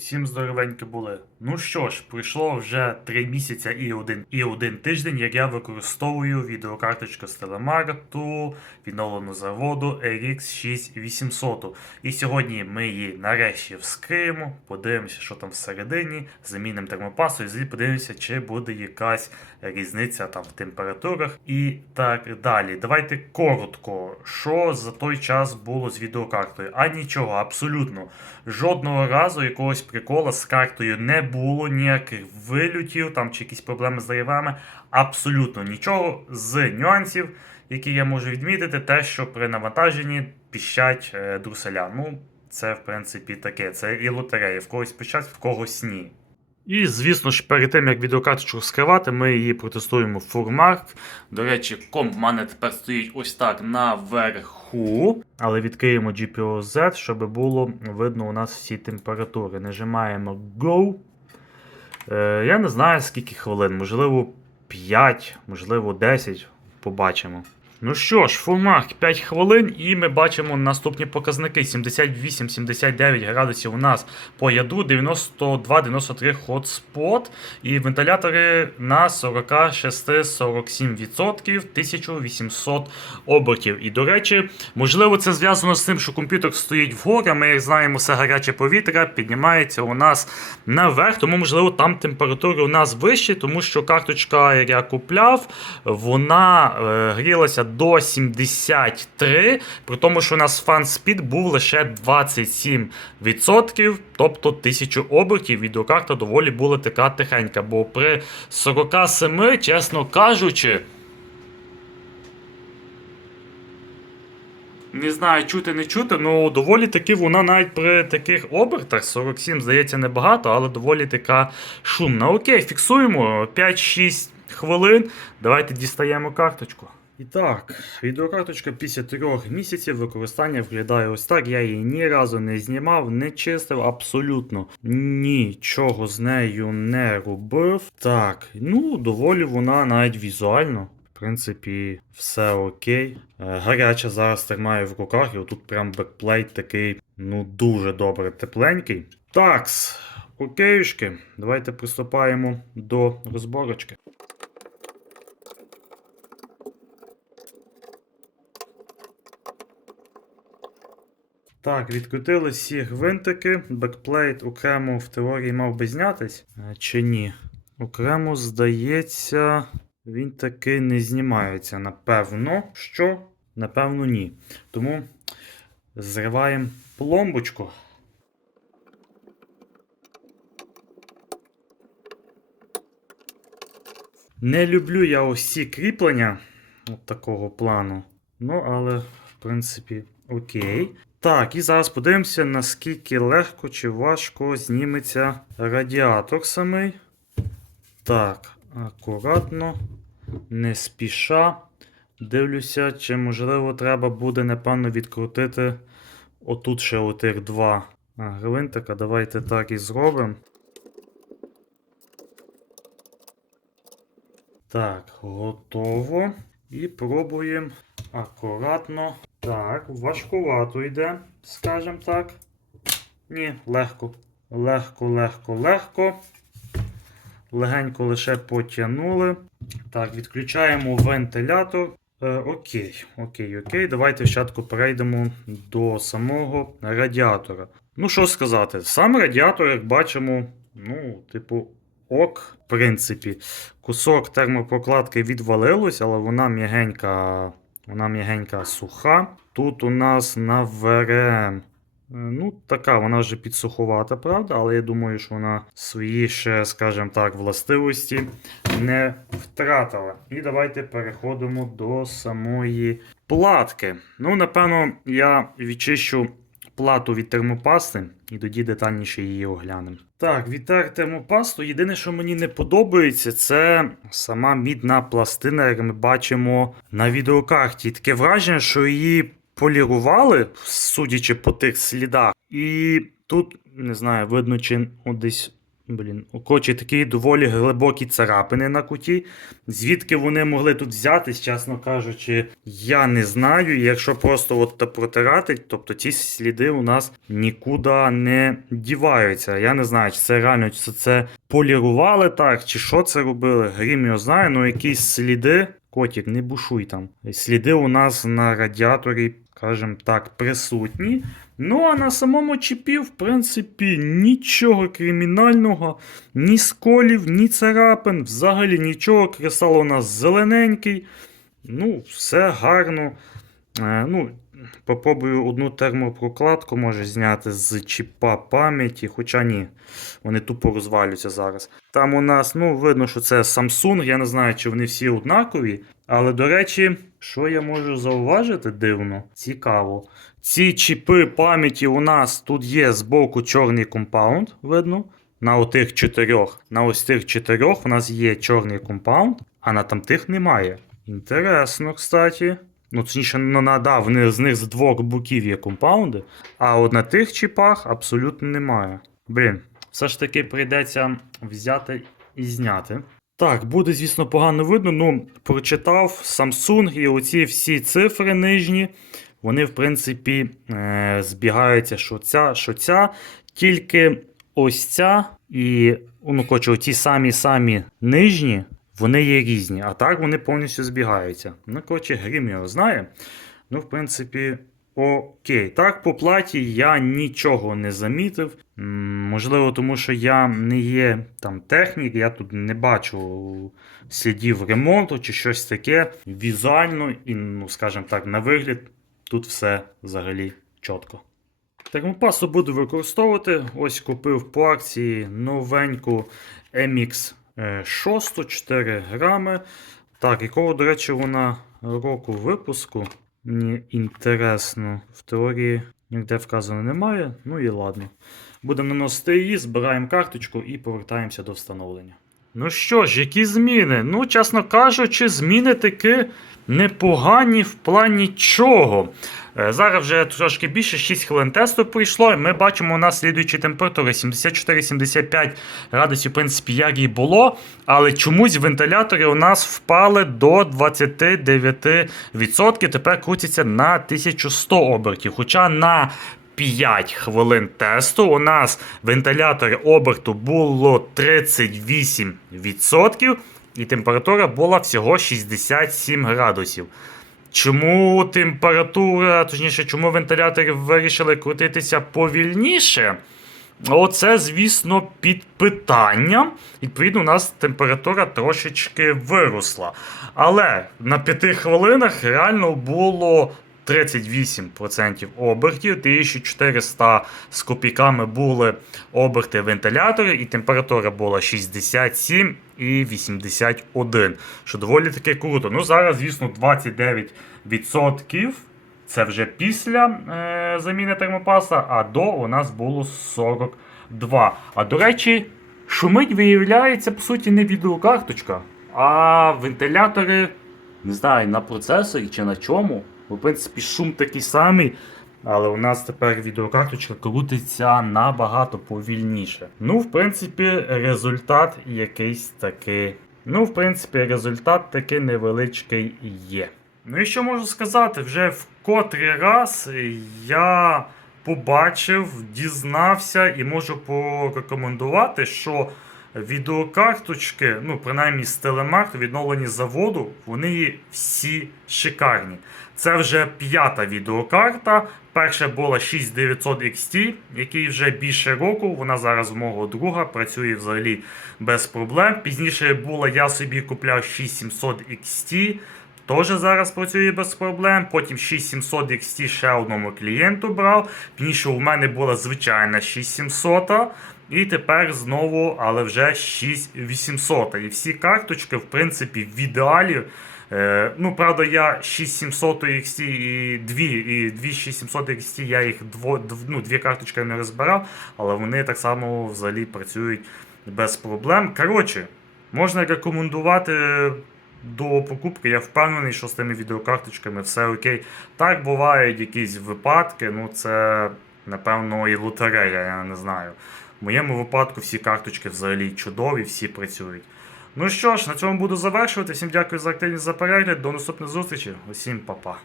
Усім здоровенькі були. Ну що ж, пройшло вже 3 місяця і один, і один тиждень, як я використовую відеокарточку з телемарту відновлену заводу RX 6800. І сьогодні ми її нарешті вскриємо, подивимося, що там всередині, замінимо термопасу і подивимося, чи буде якась різниця там в температурах і так далі. Давайте коротко, що за той час було з відеокартою. А нічого, абсолютно. Жодного разу якогось прикола з картою не було, ніяких вилютів там чи якісь проблеми з драйвами. Абсолютно нічого з нюансів, які я можу відмітити, те, що при навантаженні піщать е, друселя. Ну, це в принципі таке. Це і лотерея. В когось піщать, в когось ні. І, звісно ж, перед тим, як відеокарточку скривати, ми її протестуємо в Фурмарк. До речі, комп в мене тепер стоїть ось так наверху. Але відкриємо GPO-Z, щоб було видно у нас всі температури. Нажимаємо Go. Е, я не знаю скільки хвилин, можливо 5, можливо 10. Побачимо. Ну що ж, фурмарк 5 хвилин, і ми бачимо наступні показники: 78-79 градусів у нас по ядру, 92-93 хотспот, і вентилятори на 46-47%, 1800 обертів. І до речі, можливо, це зв'язано з тим, що комп'ютер стоїть вгорі, ми, як знаємо, все гаряче повітря піднімається у нас наверх, тому, можливо, там температури у нас вищі, тому що карточка, як я купляв, вона е, грілася до 73, при тому, що у нас фан спід був лише 27%, тобто 1000 обертів. Відеокарта доволі була така тихенька, бо при 47, чесно кажучи. Не знаю, чути, не чути, але доволі таки вона навіть при таких обертах, 47, здається, небагато, але доволі така шумна. Окей, фіксуємо 5-6 хвилин. Давайте дістаємо карточку. І так, відеокарточка після трьох місяців використання виглядає ось так. Я її ні разу не знімав, не чистив, абсолютно нічого з нею не робив. Так, ну доволі вона навіть візуально. В принципі, все окей. Е, Гаряча зараз тримаю в руках, і отут прям бекплейт такий, ну дуже добре тепленький. Такс, окейшки, давайте приступаємо до розборочки. Так, відкрутили всі гвинтики. Бекплейт окремо в теорії мав би знятись. Е, Чи ні? Окремо, здається, він таки не знімається. Напевно, що? Напевно, ні. Тому зриваємо пломбочку. Не люблю я ці кріплення от такого плану. Ну, але, в принципі, окей. Так, і зараз подивимося, наскільки легко чи важко зніметься радіатор самий. Так, акуратно, не спіша. Дивлюся, чи можливо треба буде, напевно, відкрутити отут ще отих два гвинтика. Давайте так і зробимо. Так, готово. І пробуємо акуратно. Так, важкувато йде, скажімо так. Ні, легко. Легко, легко, легко. Легенько лише потягнули. Так, відключаємо вентилятор. Е, окей, окей, окей. Давайте спочатку перейдемо до самого радіатора. Ну, що сказати, сам радіатор, як бачимо, ну, типу, ок, в принципі. Кусок термопрокладки відвалилось, але вона м'ягенька, вона м'ягенька суха. Тут у нас на ВРМ. е, Ну, така, вона вже підсуховата, правда, але я думаю, що вона свої ще, скажімо так, властивості не втратила. І давайте переходимо до самої платки. Ну, напевно, я відчищу плату від термопасти і тоді детальніше її оглянемо. Так, відтер термопасту. Єдине, що мені не подобається, це сама мідна пластина, як ми бачимо на відеокарті. Таке враження, що її полірували, судячи по тих слідах. І тут, не знаю, видно, чи десь Блін, у кочі такі доволі глибокі царапини на куті. Звідки вони могли тут взятись, чесно кажучи, я не знаю. Якщо просто от протирати, тобто ці сліди у нас нікуди не діваються. Я не знаю, чи це реально чи це полірували так, чи що це робили. Грім його знає, ну якісь сліди. Котик, не бушуй там. Сліди у нас на радіаторі, скажімо так, присутні. Ну, а на самому чіпі, в принципі, нічого кримінального, ні сколів, ні царапин, взагалі нічого. Кристал у нас зелененький. Ну, все гарно. Е, ну, попробую одну термопрокладку може зняти з чіпа пам'яті, хоча ні, вони тупо розвалюються зараз. Там у нас, ну, видно, що це Samsung, я не знаю, чи вони всі однакові. Але, до речі, що я можу зауважити дивно, цікаво. Ці чіпи пам'яті у нас тут є збоку чорний компаунд, видно. На отих чотирьох. На ось тих чотирьох у нас є чорний компаунд, а на тамтих немає. Інтересно, кстати. Ну, точніше, на, да, з них з двох боків є компаунди, а от на тих чіпах абсолютно немає. Блін, все ж таки прийдеться взяти і зняти. Так, буде, звісно, погано видно. Ну, прочитав Samsung і оці всі цифри нижні, вони, в принципі, е- збігаються, що ця, що ця. Тільки ось ця і, ну, коротше, оці самі-самі нижні, вони є різні, а так вони повністю збігаються. Ну, коротше, грім його знає. Ну, в принципі, окей. Так, по платі я нічого не замітив. Можливо, тому що я не є там технік, я тут не бачу слідів ремонту чи щось таке. Візуально і, ну, скажімо так, на вигляд, тут все взагалі чітко. Термопасту буду використовувати. Ось купив по акції новеньку MX 6 4 грами. Так, якого, до речі, вона року випуску. Мені інтересно. В теорії ніде вказано немає. Ну і ладно. Будемо наносити її, збираємо карточку і повертаємося до встановлення. Ну що ж, які зміни? Ну, чесно кажучи, зміни таки непогані в плані чого. Е, Зараз вже трошки більше 6 хвилин тесту пройшло, і ми бачимо у нас слідуючі температури 74-75 градусів, в принципі, як і було. Але чомусь вентилятори у нас впали до 29%. Тепер крутяться на 1100 обертів. Хоча на 5 хвилин тесту у нас вентилятори оберту було 38%, і температура була всього 67 градусів. Чому температура, точніше, чому вентилятори вирішили крутитися повільніше? Оце, звісно, під питанням. Відповідно, у нас температура трошечки виросла. Але на 5 хвилинах реально було 38% обертів, 1400 з копійками були оберти вентиляторів, і температура була 67 і 81, що доволі таки круто. Ну, зараз, звісно, 29%. Це вже після е, заміни термопаса, а до у нас було 42. А до речі, шумить виявляється, по суті, не відеокарточка, а вентилятори, не знаю, на процесорі чи на чому. В принципі, шум такий самий. Але у нас тепер відеокарточка крутиться набагато повільніше. Ну, в принципі, результат якийсь такий. Ну, в принципі, результат такий невеличкий є. Ну і що можу сказати, вже в котрий раз я побачив, дізнався і можу порекомендувати, що відеокарточки, ну, принаймні з телемарту, відновлені заводу, вони всі шикарні. Це вже п'ята відеокарта. Перша була 6900 XT, який вже більше року. Вона зараз мого друга працює взагалі без проблем. Пізніше була, я собі купляв 6700 XT. Теж зараз працює без проблем. Потім 6700 XT ще одному клієнту брав. Пізніше у мене була звичайна 6700. І тепер знову, але вже 6800. І всі карточки, в принципі, в ідеалі. Е, ну, правда, я 6700 XT і дві, і дві 6700 XT, я їх дво, дв, ну, дві карточки не розбирав, але вони так само взагалі працюють без проблем. Коротше, можна рекомендувати до покупки. Я впевнений, що з тими відеокарточками все окей. Так бувають якісь випадки, ну це, напевно, і лотерея, я не знаю. В моєму випадку всі карточки взагалі чудові, всі працюють. Ну що ж, на цьому буду завершувати. Всім дякую за активність за перегляд. До наступних зустрічі. Усім па-па.